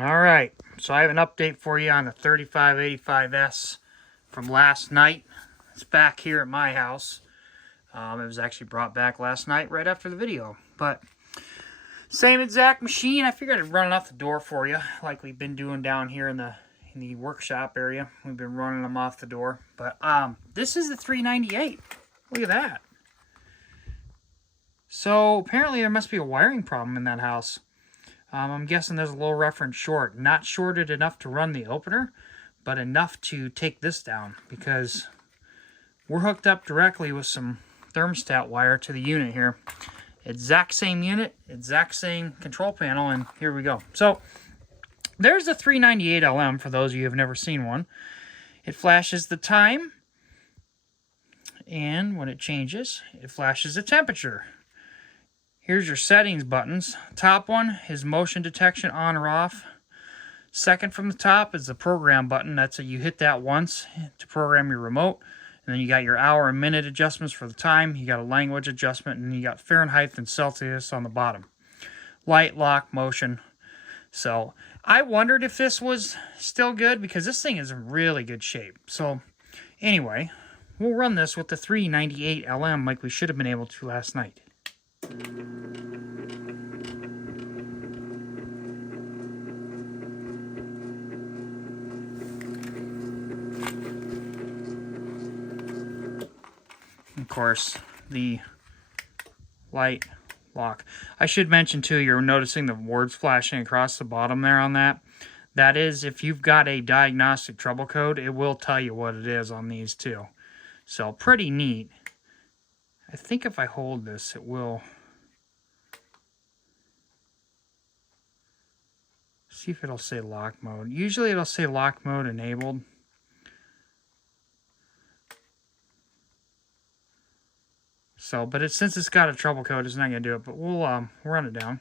All right, so I have an update for you on the 3585S from last night. It's back here at my house. It was actually brought back last night right after the video. But same exact machine. I figured I'd run it off the door for you, like we've been doing down here in the workshop area. We've been running them off the door. But this is the 398. Look at that. So apparently there must be a wiring problem in that house. I'm guessing there's a low reference short. Not shorted enough to run the opener, but enough to take this down, because we're hooked up directly with some thermostat wire to the unit here. Exact same unit, exact same control panel, and here we go. So there's the 398 LM for those of you who have never seen one. It flashes the time, and when it changes, it flashes the temperature. Here's your settings buttons. Top one is motion detection, on or off. Second from the top is the program button. That's you hit that once to program your remote. And then you got your hour and minute adjustments for the time. You got a language adjustment, and you got Fahrenheit and Celsius on the bottom. Light, lock, motion. So I wondered if this was still good, because this thing is in really good shape. So anyway, we'll run this with the 398 LM like we should have been able to last night. Of course, the light, lock. I should mention too, you're noticing the words flashing across the bottom there on that. That is, if you've got a diagnostic trouble code, it will tell you what it is on these too. So pretty neat. I think if I hold this, it will. See if it'll say lock mode. Usually it'll say lock mode enabled. So, but since it's got a trouble code, it's not going to do it. But we'll run it down.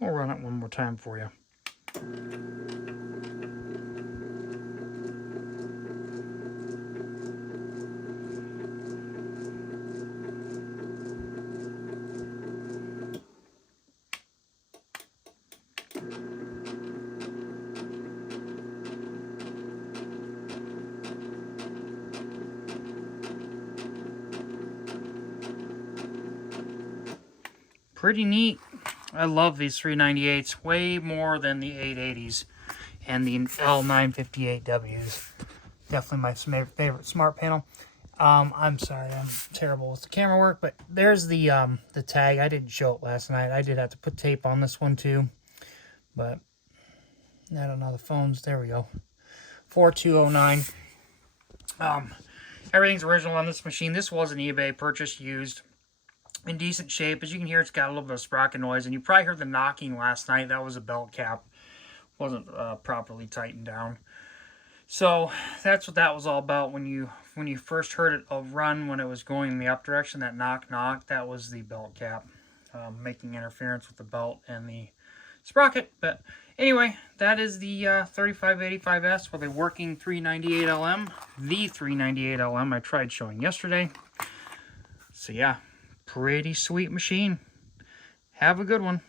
We'll run it one more time for you. Pretty neat. I love these 398s way more than the 880s and the L958Ws. Definitely my favorite smart panel. I'm sorry, I'm terrible with the camera work, but there's the tag. I didn't show it last night. I did have to put tape on this one too, but I don't know the phones. There we go. 4209. Everything's original on this machine. This was an eBay purchase, used. In decent shape. As you can hear, it's got a little bit of sprocket noise, and you probably heard the knocking last night. That was a belt cap. Wasn't properly tightened down. So that's what that was all about. When you first heard it run when it was going in the up direction, that knock, that was the belt cap making interference with the belt and the sprocket. But anyway, that is the 3585S with a working 398 LM. The 398 LM I tried showing yesterday. So yeah. Pretty sweet machine. Have a good one.